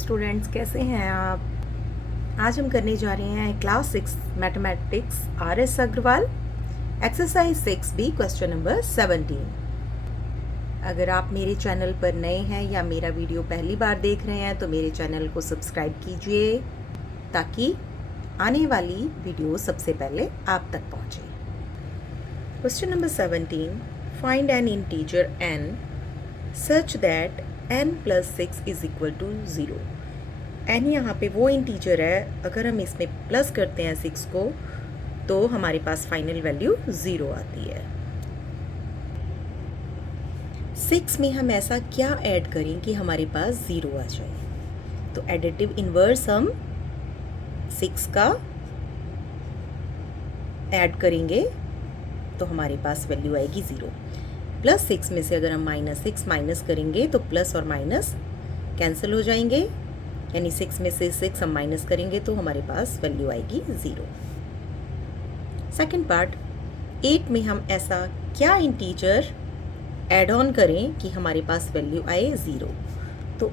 Students, कैसे हैं आप। आज हम करने जा रहे हैं class 6 mathematics RS Agarwal exercise 6B question number 17। अगर आप मेरे चैनल पर नए हैं या मेरा वीडियो पहली बार देख रहे हैं तो मेरे चैनल को सब्सक्राइब कीजिए ताकि आने वाली वीडियो सबसे पहले आप तक पहुंचे। Question number 17, find N integer n such that n + 6 = 0। n यहाँ पे वो इंटीजर है, अगर हम इसमें प्लस करते हैं 6 को तो हमारे पास फाइनल वैल्यू 0 आती है। 6 में हम ऐसा क्या ऐड करें कि हमारे पास 0 आ जाए। तो एडिटिव इन्वर्स हम 6 का ऐड करेंगे तो हमारे पास वैल्यू आएगी 0। प्लस 6 में से अगर हम -6 माइनस करेंगे तो प्लस और माइनस कैंसिल हो जाएंगे, यानी 6 में से 6 हम माइनस करेंगे तो हमारे पास वैल्यू आएगी 0। सेकंड पार्ट, 8 में हम ऐसा क्या इंटीजर ऐड ऑन करें कि हमारे पास वैल्यू आए 0। तो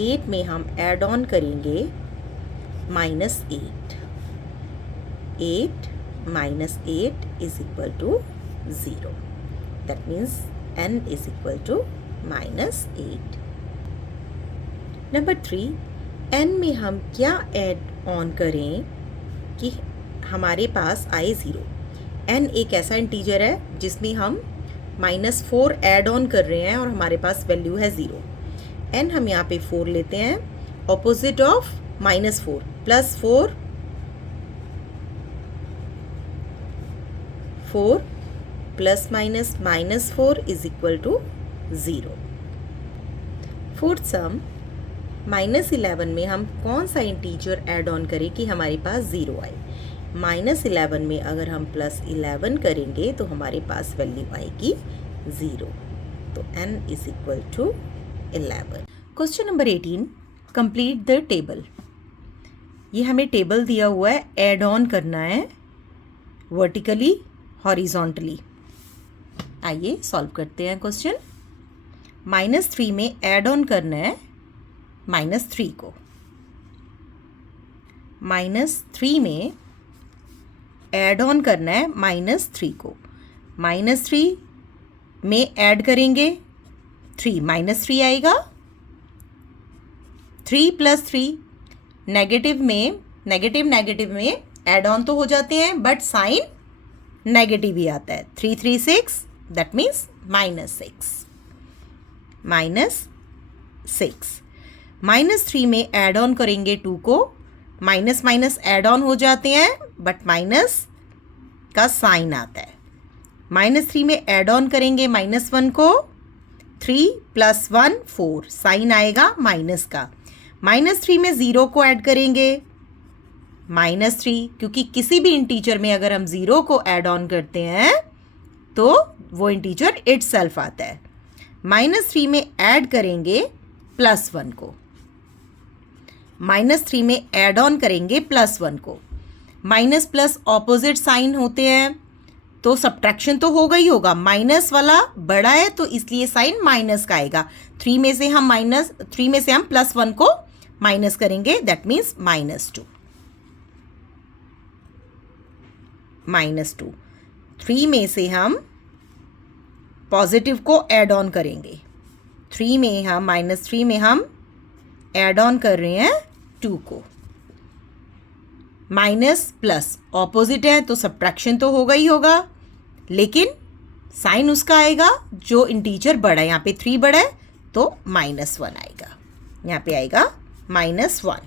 8 में हम ऐड ऑन करेंगे -8। 8 - 8 = 0। That means n = -8। Number 3, n में हम क्या ऐड ऑन करें कि हमारे पास आए 0। n एक ऐसा इंटीजर है जिसमें हम -4 ऐड ऑन कर रहे हैं और हमारे पास वैल्यू है 0। n हम यहाँ पे 4 लेते हैं, ऑपोजिट ऑफ -4 +4 4 ± -4 = 0। फोर्थ सम, -11 में हम कौन सा इंटीजर ऐड ऑन करें कि हमारे पास 0 आए। -11 में अगर हम +11 करेंगे तो हमारे पास वैल्यू आएगी 0। तो n = 11। Question number 18, complete the table. ये हमें टेबल दिया हुआ है, ऐड ऑन करना है वर्टिकली हॉरिजॉन्टली। आइए सॉल्व करते हैं क्वेश्चन। -3 में ऐड ऑन करना है -3 को। -3 में ऐड ऑन करना है -3 को। -3 में ऐड करेंगे 3, -3 आएगा। 3 + 3, नेगेटिव में ऐड ऑन तो हो जाते हैं बट साइन नेगेटिव ही आता है। 3 3 6, दैट मीन्स -6। -3 में ऐड ऑन करेंगे 2 को, माइनस ऐड ऑन हो जाते हैं बट माइनस का साइन आता है। -3 में ऐड ऑन करेंगे -1 को, 3 + 1 4, साइन आएगा माइनस का। -3 में 0 को ऐड करेंगे -3, क्योंकि किसी भी इंटीजर में अगर हम 0 को ऐड ऑन करते हैं तो वो इंटीजर इटसेल्फ आता है। -3 में ऐड करेंगे +1 को। -3 में ऐड ऑन करेंगे +1 को। माइनस प्लस ऑपोजिट साइन होते हैं तो सब्ट्रैक्शन तो होगा ही होगा। माइनस वाला बड़ा है तो इसलिए साइन माइनस का आएगा। 3 में से हम +1 को माइनस करेंगे, दैट मीन्स -2। 3 में से हम पॉजिटिव को ऐड ऑन करेंगे। -3 में हम ऐड ऑन कर रहे हैं 2 को। माइनस प्लस ऑपोजिट है तो सब्ट्रैक्शन तो होगा ही होगा, लेकिन साइन उसका आएगा जो इंटीजर बड़ा है। यहाँ पे 3 बड़ा है तो -1 आएगा, यहाँ पे आएगा -1।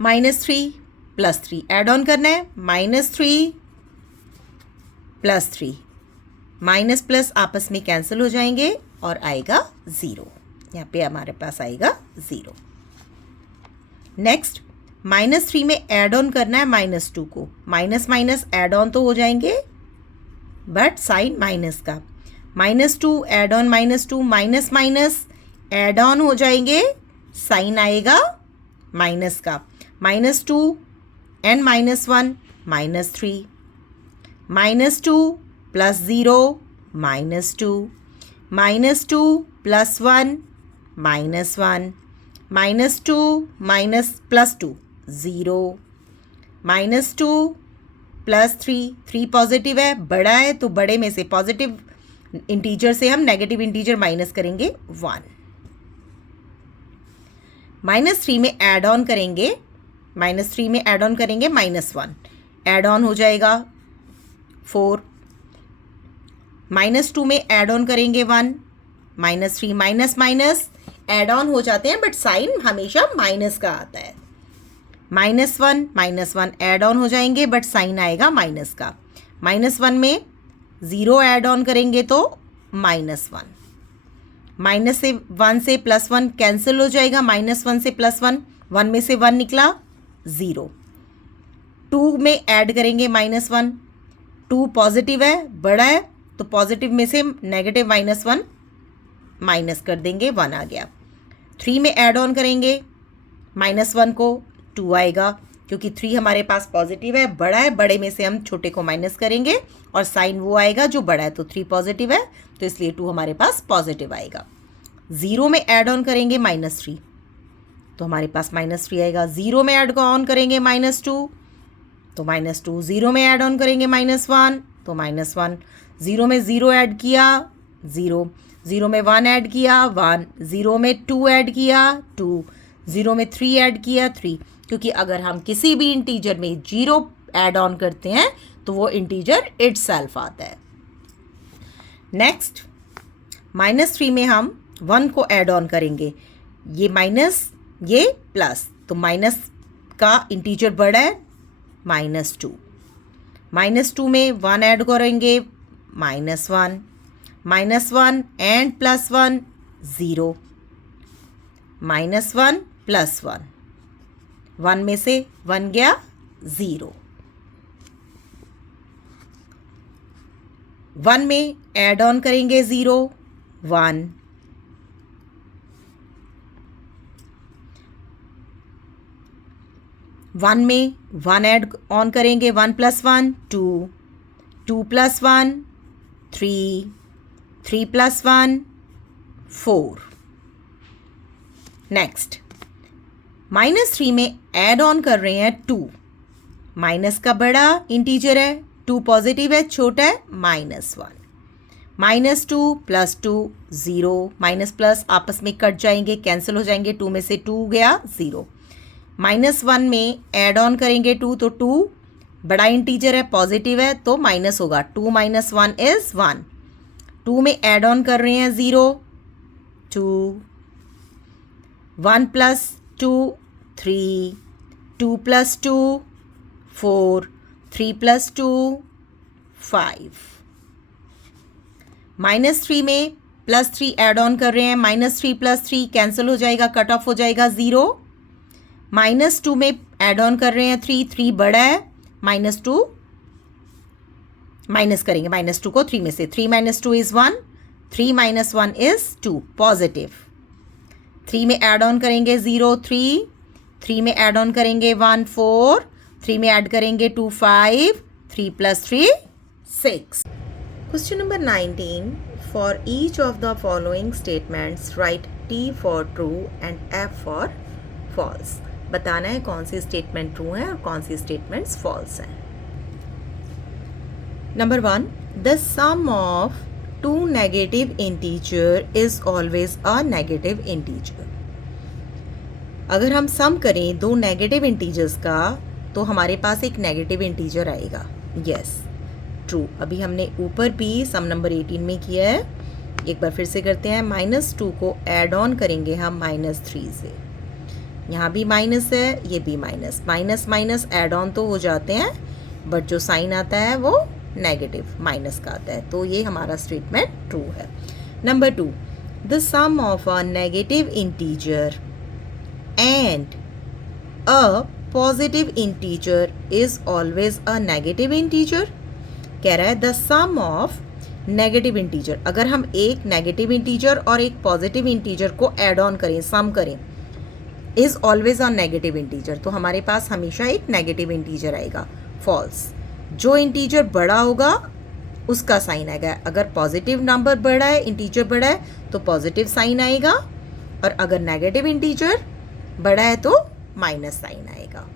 -3 + 3 ऐड ऑन करना है, -3 + 3, माइनस प्लस आपस में कैंसिल हो जाएंगे और आएगा 0। यहाँ पे हमारे पास आएगा 0। नेक्स्ट, -3 में ऐड ऑन करना है -2 को। माइनस ऐड ऑन तो हो जाएंगे बट साइन माइनस का। -2 add on -2, minus add on हो जाएंगे, साइन आएगा माइनस का। -2 and -1 -3, -2 + 0 -2, -2 + 1 -1, -2 +2 0, -2 + 3, 3 पॉजिटिव है, बड़ा है तो बड़े में से पॉजिटिव इंटीजर से हम नेगेटिव इंटीजर माइनस करेंगे 1, -3 में ऐड ऑन करेंगे, -3 में ऐड ऑन करेंगे -1, ऐड ऑन हो जाएगा 4, -2 में ऐड ऑन करेंगे 1, -3 माइनस माइनस ऐड ऑन हो जाते हैं बट साइन हमेशा माइनस का आता है, -1 ऐड ऑन हो जाएंगे बट साइन आएगा माइनस का, -1 में 0 ऐड ऑन करेंगे तो -1, -1 से +1 कैंसिल हो जाएगा, -1 से +1, 1 में से 1 निकला 0, 2 में ऐड करेंगे -1, 2 पॉजिटिव है, बड़ा है तो पॉजिटिव में से नेगेटिव -1 माइनस कर देंगे, 1 आ गया, 3 में ऐड ऑन करेंगे -1 को 2 आएगा, क्योंकि 3 हमारे पास पॉजिटिव है, बड़ा है, बड़े में से हम छोटे को माइनस करेंगे और साइन वो आएगा जो बड़ा है, तो 3 पॉजिटिव है तो इसलिए 2 हमारे पास पॉजिटिव आएगा, 0 में ऐड ऑन करेंगे -3 तो हमारे पास -3 आएगा, 0 में ऐड ऑन करेंगे -2 तो -2, 0 में ऐड ऑन करेंगे -1 तो -1, 0 में 0 ऐड किया 0, 0 में 1 ऐड किया 1, 0 में 2 ऐड किया 2, 0 में 3 ऐड किया 3, क्योंकि अगर हम किसी भी इंटीजर में 0 ऐड ऑन करते हैं तो वो इंटीजर इटसेल्फ आता है। नेक्स्ट, -3 में हम 1 को ऐड ऑन करेंगे, ये माइनस ये प्लस, तो माइनस का इंटीजर बड़ा है -2, -2 में 1 ऐड करेंगे -1, -1 एंड +1 0, -1 +1, 1 में से 1 गया 0, 1 में ऐड ऑन करेंगे 0, 1, 1 में 1 ऐड ऑन करेंगे 1 + 1 2, 2 + 1 3, 3 + 1 4। नेक्स्ट, -3 में ऐड ऑन कर रहे हैं 2, माइनस का बड़ा इंटीजर है, 2 पॉजिटिव है, छोटा है -1, -2 + 2 0, माइनस प्लस आपस में कट जाएंगे, कैंसिल हो जाएंगे, 2 में से 2 गया 0, -1 में ऐड ऑन करेंगे 2 तो 2 बड़ा इंटीजर है, पॉजिटिव है तो माइनस होगा, 2 - 1 इज 1, 2 में ऐड ऑन कर रहे हैं 0 2, 1 + 2 3, 2 + 2 4, 3 + 2 5, -3 में +3 ऐड ऑन कर रहे हैं, -3 + 3 कैंसिल हो जाएगा, कट ऑफ हो जाएगा 0, -2 में ऐड ऑन कर रहे हैं 3, 3 बड़ा है, -2 माइनस करेंगे, -2 को 3 में से, 3 - 2 इज़ 1, 3 - 1 इज़ 2 पॉजिटिव, 3 में ऐड ऑन करेंगे 0 3, 3 में ऐड ऑन करेंगे 1 4, 3 में ऐड करेंगे 2 5, 3 + 3 6। Question number 19. For each of the following statements, write T for true and F for false. बताना है कौन सी स्टेटमेंट ट्रू है और कौन सी स्टेटमेंट्स फॉल्स हैं। Number 1, the sum of 2 negative integer is always a negative integer. अगर हम सम करें 2 नेगेटिव इंटीजर्स का तो हमारे पास एक नेगेटिव इंटीजर आएगा। Yes, true. अभी हमने ऊपर भी सम नंबर 18 में किया है, एक बार फिर से करते हैं। -2 को ऐड ऑन करेंगे हम -3 से, यहाँ भी माइनस है, ये भी minus, minus minus add on तो हो जाते हैं बट जो साइन आता है वो नेगेटिव माइनस का आता है, तो ये हमारा स्टेटमेंट ट्रू है। Number 2, the sum of a negative integer and a positive integer is always a negative integer. कह रहा है the sum of negative integer, अगर हम एक नेगेटिव इंटीजर और एक पॉजिटिव इंटीजर को ऐड ऑन करें, सम करें, is always a negative integer, तो हमारे पास हमेशा एक नेगेटिव इंटीजर आएगा। फॉल्स, जो इंटीजर बड़ा होगा उसका साइन आएगा। अगर पॉजिटिव नंबर बड़ा है, इंटीजर बड़ा है तो पॉजिटिव साइन आएगा, और अगर नेगेटिव इंटीजर बड़ा है तो माइनस साइन आएगा।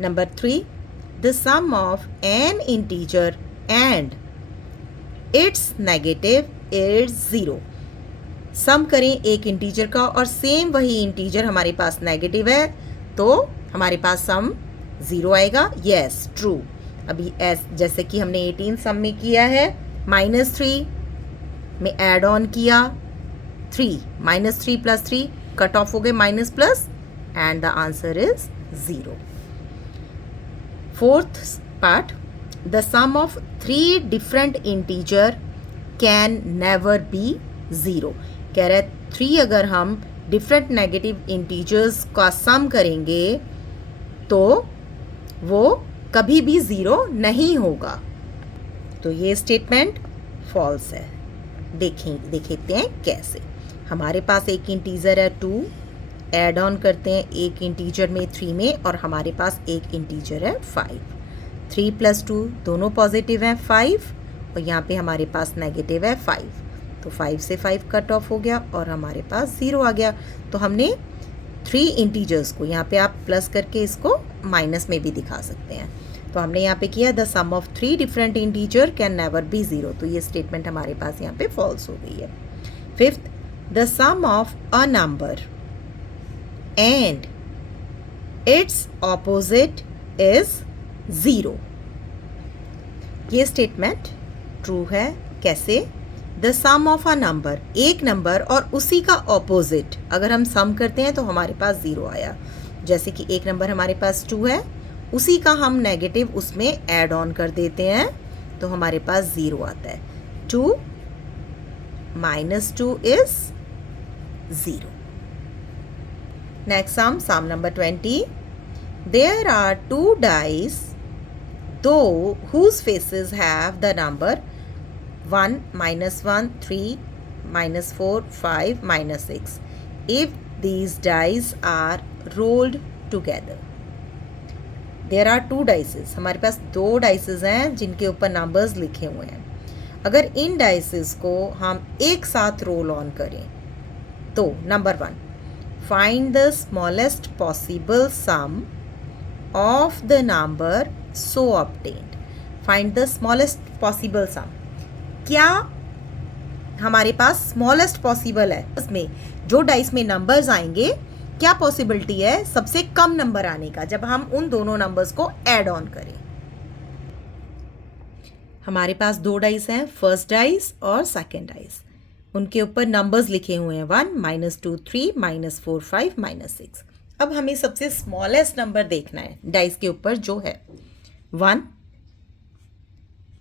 Number 3, the sum of an integer and its negative is 0। Sum करें एक इंटीजर का और सेम वही इंटीजर हमारे पास नेगेटिव है तो हमारे पास सम 0 आएगा। Yes, true. अभी जैसे कि हमने 18 सम में किया है, -3 में ऐड ऑन किया 3, -3 + 3 कट ऑफ हो गए minus plus, and the answer is 0। Fourth part, the sum of 3 different integer can never be 0। कह रहे 3 अगर हम डिफरेंट नेगेटिव इंटीजर्स का सम करेंगे तो वो कभी भी 0 नहीं होगा। तो ये स्टेटमेंट फॉल्स है। देखते हैं कैसे। हमारे पास एक इंटीजर है 2, ऐड ऑन करते हैं एक इंटीजर में 3 में, और हमारे पास एक इंटीजर है 5। 3 + 2 दोनों पॉजिटिव हैं 5, और यहाँ पे हमारे पास नेगेटिव है 5, तो 5 से 5 कट ऑफ हो गया और हमारे पास 0 आ गया। तो हमने 3 इंटीजर्स को, यहाँ पे आप प्लस करके इसको माइनस में भी दिखा सकते हैं, तो हमने यहाँ पे किया the sum of 3 different integer can never be 0। तो ये स्टेटमेंट हमारे पास यहाँ पे फॉल्स हो गई है। Fifth, the sum of a number and its opposite is 0। ये स्टेटमेंट ट्रू है। कैसे? The sum of a number, एक नंबर और उसी का ऑपोजिट अगर हम सम करते हैं तो हमारे पास 0 आया। जैसे कि एक नंबर हमारे पास 2 है, उसी का हम नेगेटिव उसमें ऐड ऑन कर देते हैं तो हमारे पास 0 आता है। 2 - 2 is 0। Next sum number 20। There are 2 dice दो whose faces have the number 1, -1, 3, -4, 5, -6. If these dice are rolled together, there are 2 dices। हमारे पास 2 डाइसेस हैं जिनके ऊपर नंबर्स लिखे हुए हैं। अगर इन डाइसेस को हम एक साथ रोल ऑन करें तो number 1, find the smallest possible sum of the number so obtained। Find the smallest possible sum, क्या हमारे पास स्मॉलेस्ट पॉसिबल है, उसमें जो डाइस में नंबर्स आएंगे क्या पॉसिबिलिटी है सबसे कम नंबर आने का जब हम उन दोनों नंबर्स को ऐड ऑन करें। हमारे पास 2 डाइस हैं, फर्स्ट डाइस और सेकंड डाइस, उनके ऊपर नंबर्स लिखे हुए हैं 1, -2, 3, -4, 5, -6। अब हमें सबसे स्मॉलेस्ट नंबर देखना है डाइस के ऊपर जो है 1।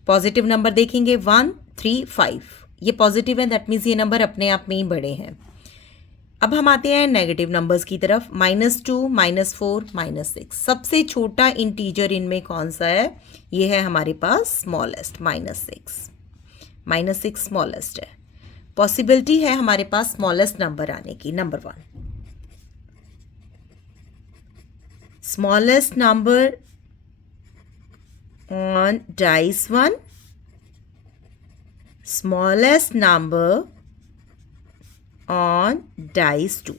पॉजिटिव नंबर देखेंगे 1, 3, 5, ये पॉजिटिव है, दैट मीन्स ये नंबर अपने आप में ही बड़े हैं। अब हम आते हैं नेगेटिव नंबर्स की तरफ, -2, -4, -6। सबसे छोटा इंटीजर इनमें कौन सा है? ये है हमारे पास स्मॉलेस्ट, -6। -6 स्मॉलेस्ट है। पॉसिबिलिटी है हमारे पास स्मॉलेस्ट नंबर आने की। Number 1, smallest number on dice 1, smallest number on dice 2।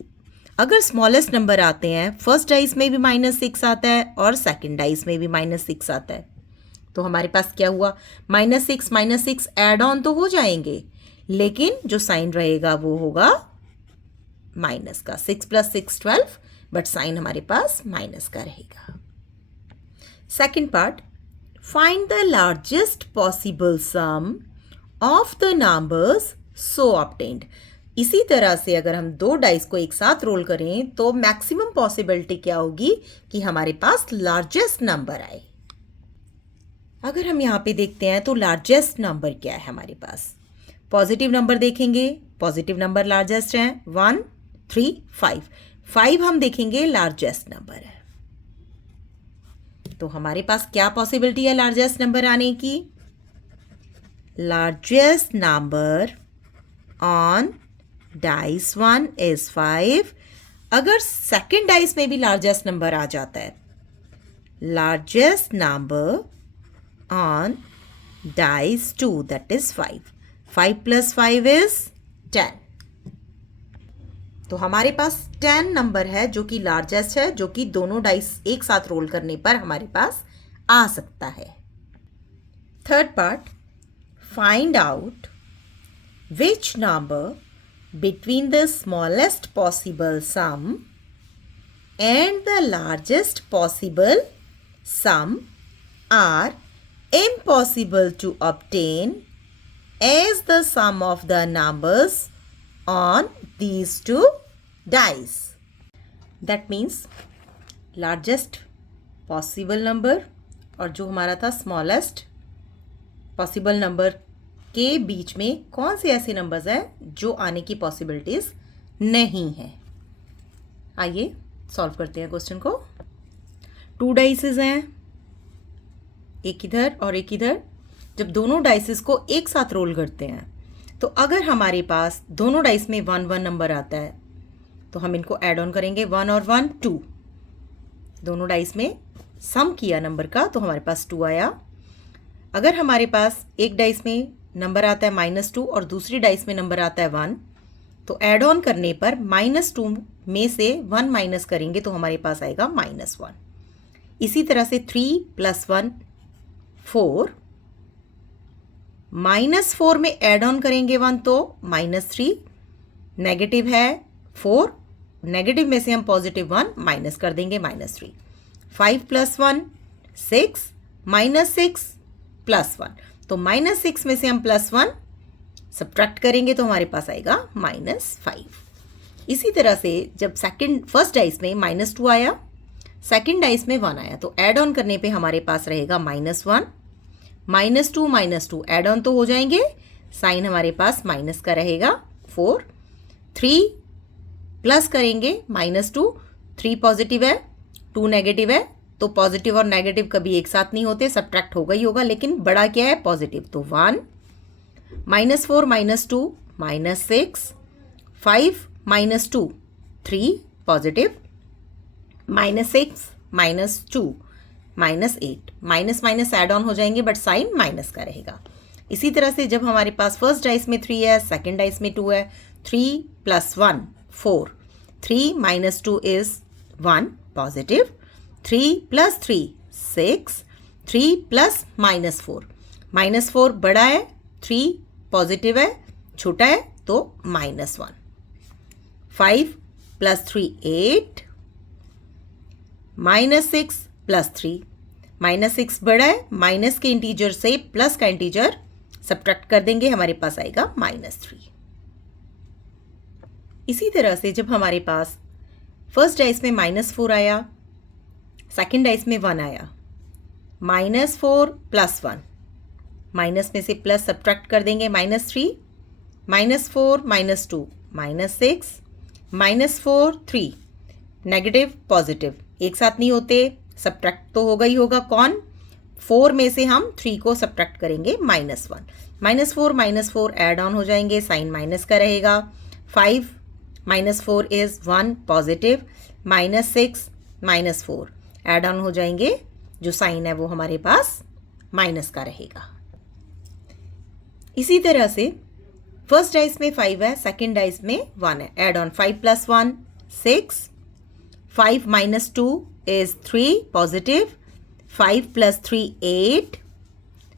अगर स्मॉलेस्ट नंबर आते हैं, फर्स्ट डाइस में भी -6 आता है और सेकंड डाइस में भी -6 आता है, तो हमारे पास क्या हुआ? -6 -6 ऐड ऑन तो हो जाएंगे, लेकिन जो साइन रहेगा वो होगा माइनस का। 6 + 6 12, बट साइन हमारे पास माइनस का रहेगा। Second part, find the largest possible sum of the numbers so obtained। इसी तरह से अगर हम 2 डाइस को एक साथ रोल करें तो मैक्सिमम पॉसिबिलिटी क्या होगी कि हमारे पास लार्जेस्ट नंबर आए। अगर हम यहाँ पे देखते हैं तो लार्जेस्ट नंबर क्या है हमारे पास? पॉजिटिव नंबर देखेंगे, पॉजिटिव नंबर लार्जेस्ट है 1, 3, 5। 5 हम देखेंगे लार्जेस्ट नंबर है, तो हमारे पास क्या पॉसिबिलिटी है लार्जेस्ट नंबर आने की? Largest number on dice 1 is 5। अगर सेकंड डाइस में भी लार्जेस्ट नंबर आ जाता है, largest number on dice 2, that is 5. 5 plus 5 is 10. तो हमारे पास 10 नंबर है जो कि लार्जेस्ट है, जो कि दोनों डाइस एक साथ रोल करने पर हमारे पास आ सकता है. Third part, find out which number between the smallest possible sum and the largest possible sum are impossible to obtain as the sum of the numbers on these two dice. That means largest possible number और जो हमारा था smallest possible number के बीच में कौन से ऐसे numbers हैं जो आने की पॉसिबिलिटीज नहीं है. आइए सॉल्व करते हैं क्वेश्चन को. 2 डाइसेस हैं, एक इधर और एक इधर. जब दोनों डाइसेस को एक साथ रोल करते हैं तो अगर हमारे पास दोनों डाइस में 1 1 नंबर आता है तो हम इनको ऐड ऑन करेंगे. 1 और 1 2. दोनों डाइस में सम किया नंबर का तो हमारे पास 2 आया. अगर हमारे पास एक डाइस में नंबर आता है -2 और दूसरी डाइस में नंबर आता है 1, तो ऐड ऑन करने पर -2 में से 1 माइनस करेंगे तो हमारे पास आएगा -1. इसी तरह से 3 + 1 4. -4 में ऐड ऑन करेंगे 1 तो -3. नेगेटिव है 4, नेगेटिव में से हम पॉजिटिव 1 माइनस कर देंगे -3. 5 + 1 6, -6 + 1. तो -6 में से हम +1 सब्ट्रैक्ट करेंगे तो हमारे पास आएगा -5. इसी तरह से जब फर्स्ट डाइस में -2 आया, सेकंड डाइस में 1 आया, तो ऐड ऑन करने पे हमारे पास रहेगा -1. -2 ऐड ऑन तो हो जाएंगे, साइन हमारे पास माइनस का रहेगा 4. 3 प्लस करेंगे -2, 3 पॉजिटिव है 2 नेगेटिव है, तो पॉजिटिव और नेगेटिव कभी एक साथ नहीं होते, सब्ट्रैक्ट होगा ही होगा, लेकिन बड़ा क्या है पॉजिटिव, तो 1. -4 -2 -6. 5 -2 3 positive. -6 -2 -8. Minus minus add on हो जाएंगे बट साइन माइनस का रहेगा. इसी तरह से जब हमारे पास फर्स्ट डाइस में 3 है, सेकंड डाइस में 2 है, 3 + 1 4. 3 - 2 इज 1 पॉजिटिव. 3 + 3 6. 3 + -4. -4 बड़ा है, 3 पॉजिटिव है, छोटा है तो -1. 5 + 3 8. -6 + 3. -6 बड़ा है, माइनस के इंटीजर से प्लस का इंटीजर सब्ट्रैक्ट कर देंगे, हमारे पास आएगा -3. इसी तरह से जब हमारे पास फर्स्ट डाइस में -4 आया, सेकंड डाइस में 1 आया, -4 + 1, माइनस में से प्लस सब्ट्रैक्ट कर देंगे -3. -4 -2 -6. -4 3 नेगेटिव पॉजिटिव एक साथ नहीं होते, सब्ट्रैक्ट तो होगा ही होगा. कौन? 4 में से हम 3 को सब्ट्रैक्ट करेंगे -1. -4 -4 ऐड ऑन हो जाएंगे, साइन माइनस का रहेगा. 5 -4 इज 1 पॉजिटिव. -6 -4 ऐड ऑन हो जाएंगे, जो साइन है वो हमारे पास माइनस का रहेगा. इसी तरह से फर्स्ट डाइस में 5 है, सेकंड डाइस में 1 है, add on 5 + 1 6. 5 - 2 is 3 positive. 5 + 3 8.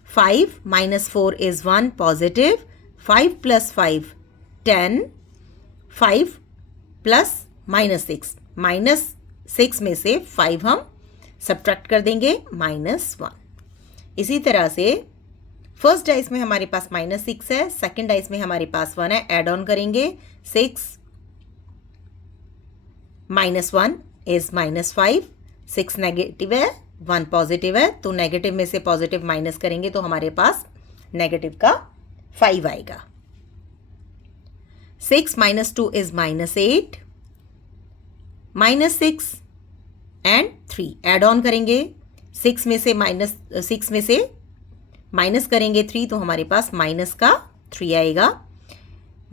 5 - 4 is 1 positive. 5 + 5 10. 5 + -6. -6 में से 5 हम सब्ट्रैक्ट कर देंगे, -1. इसी तरह से फर्स्ट डाइस में हमारे पास -6 है, सेकंड डाइस में हमारे पास 1 है, ऐड ऑन करेंगे 6 -1 इज -5. 6 नेगेटिव है, 1 पॉजिटिव है, तो नेगेटिव में से पॉजिटिव माइनस करेंगे तो हमारे पास नेगेटिव का 5 आएगा. 6 - 2 इज -8. -6 एंड 3 ऐड ऑन करेंगे, 6 में से माइनस करेंगे 3 तो हमारे पास माइनस का 3 आएगा.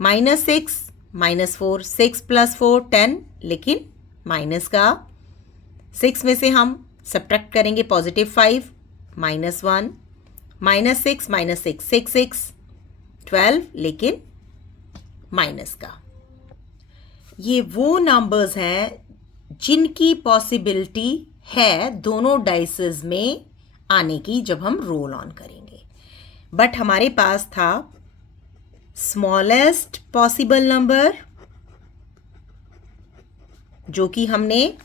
-6 -4 6 + 4 10, लेकिन माइनस का 6 में से हम सब्ट्रैक्ट करेंगे पॉजिटिव 5 -1. -6 6 6 12, लेकिन माइनस का। ये वो नंबर्स हैं जिनकी पॉसिबिलिटी है दोनों डाइसेस में आने की जब हम रोल ऑन करेंगे। बट हमारे पास था स्मॉलेस्ट पॉसिबल नंबर जो कि हमने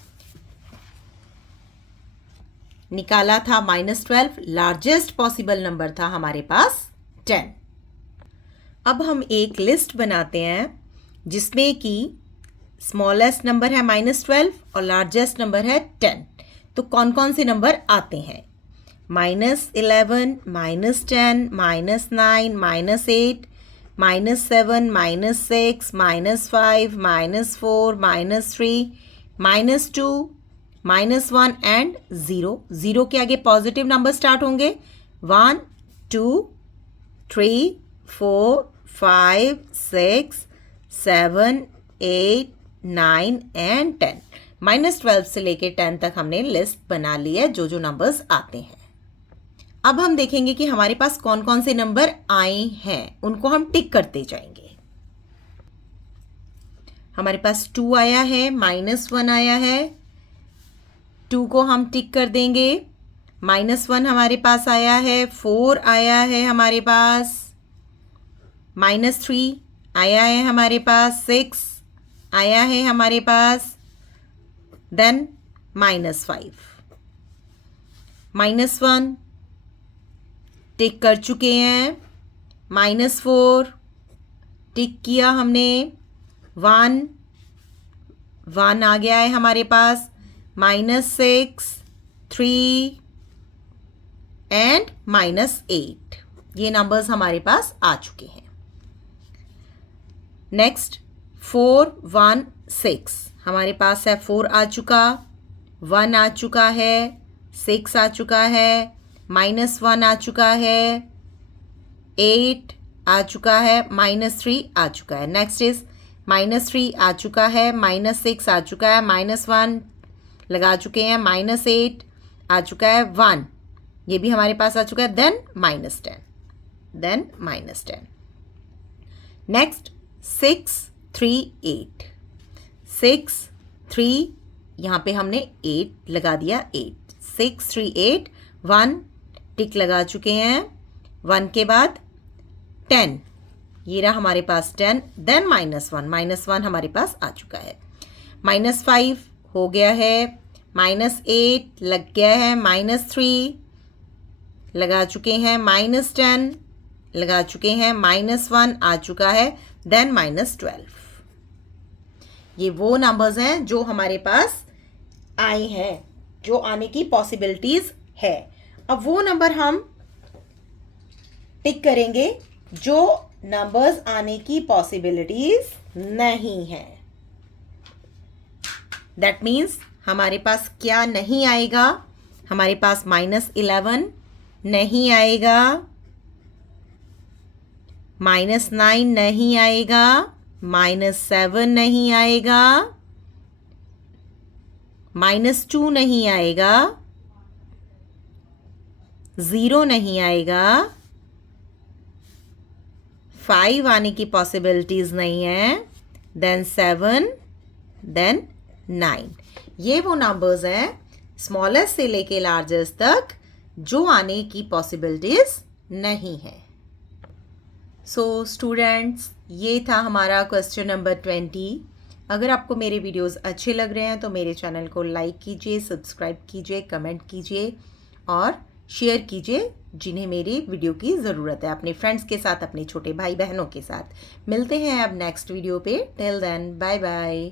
निकाला था -12, लार्जेस्ट पॉसिबल नंबर था हमारे पास 10। अब हम एक लिस्ट बनाते हैं जिसमें कि स्मॉलेस्ट नंबर है -12 और लार्जेस्ट नंबर है 10। तो कौन कौन से नंबर आते हैं? -11, -10, -9, -8, -7, -6, -5, -4, -3, -2, -1 एंड 0। 0 के आगे पॉजिटिव नंबर स्टार्ट होंगे। 1, 2, 3, 4, 5, 6, 7, 8, 9 एंड 10। -12 से लेके 10 तक हमने लिस्ट बना ली है जो नंबर्स आते हैं। अब हम देखेंगे कि हमारे पास कौन कौन से नंबर आए हैं, उनको हम टिक करते जाएंगे। हमारे पास 2 आया है, -1 आया है, 2 को हम टिक कर देंगे। -1 हमारे पास आया है, 4 आया है हमारे पास, -3 आया है हमारे पास, 6 आया है हमारे पास, देन -5, -1 टिक कर चुके हैं, -4 टिक किया हमने, 1 आ गया है हमारे पास, -6, 3 एंड -8। ये नंबर्स हमारे पास आ चुके हैं। नेक्स्ट 4, 1, 6 हमारे पास है। 4 आ चुका, 1 आ चुका है, 6 आ चुका है, -1 आ चुका है, 8 आ चुका है, -3 आ चुका है। नेक्स्ट इज -3 आ चुका है, -6 आ चुका है, -1 लगा चुके हैं, -8 आ चुका है, 1 ये भी हमारे पास आ चुका है, देन -10, देन -10। नेक्स्ट 6, 3, 8, 6, 3 यहाँ पे हमने 8 लगा दिया, 8, 6, 3, 8, 1 टिक लगा चुके हैं, 1 के बाद 10 ये रहा हमारे पास 10, देन -1 हमारे पास आ चुका है, -5 हो गया है, -8 लग गया है, -3 लगा चुके हैं, -10 लगा चुके हैं, -1 आ चुका है, देन -12। ये वो नंबर्स हैं जो हमारे पास आए हैं, जो आने की पॉसिबिलिटीज है। अब वो नंबर हम टिक करेंगे जो नंबर्स आने की पॉसिबिलिटीज नहीं है। दैट मीन्स हमारे पास क्या नहीं आएगा? हमारे पास -11 नहीं आएगा, -9 नहीं आएगा, -7 नहीं आएगा, -2 नहीं आएगा, 0 नहीं आएगा, 5 आने की पॉसिबिलिटीज नहीं है, देन 7, देन 9। ये वो नंबर्स हैं स्मॉलेस्ट से लेके लार्जेस्ट तक जो आने की पॉसिबिलिटीज नहीं है। सो स्टूडेंट्स, ये था हमारा क्वेश्चन नंबर 20। अगर आपको मेरे वीडियोस अच्छे लग रहे हैं तो मेरे चैनल को लाइक कीजिए, सब्सक्राइब कीजिए, कमेंट कीजिए और शेयर कीजिए जिन्हें मेरी वीडियो की ज़रूरत है, अपने फ्रेंड्स के साथ, अपने छोटे भाई बहनों के साथ। मिलते हैं अब नेक्स्ट वीडियो पे। Till then, bye bye.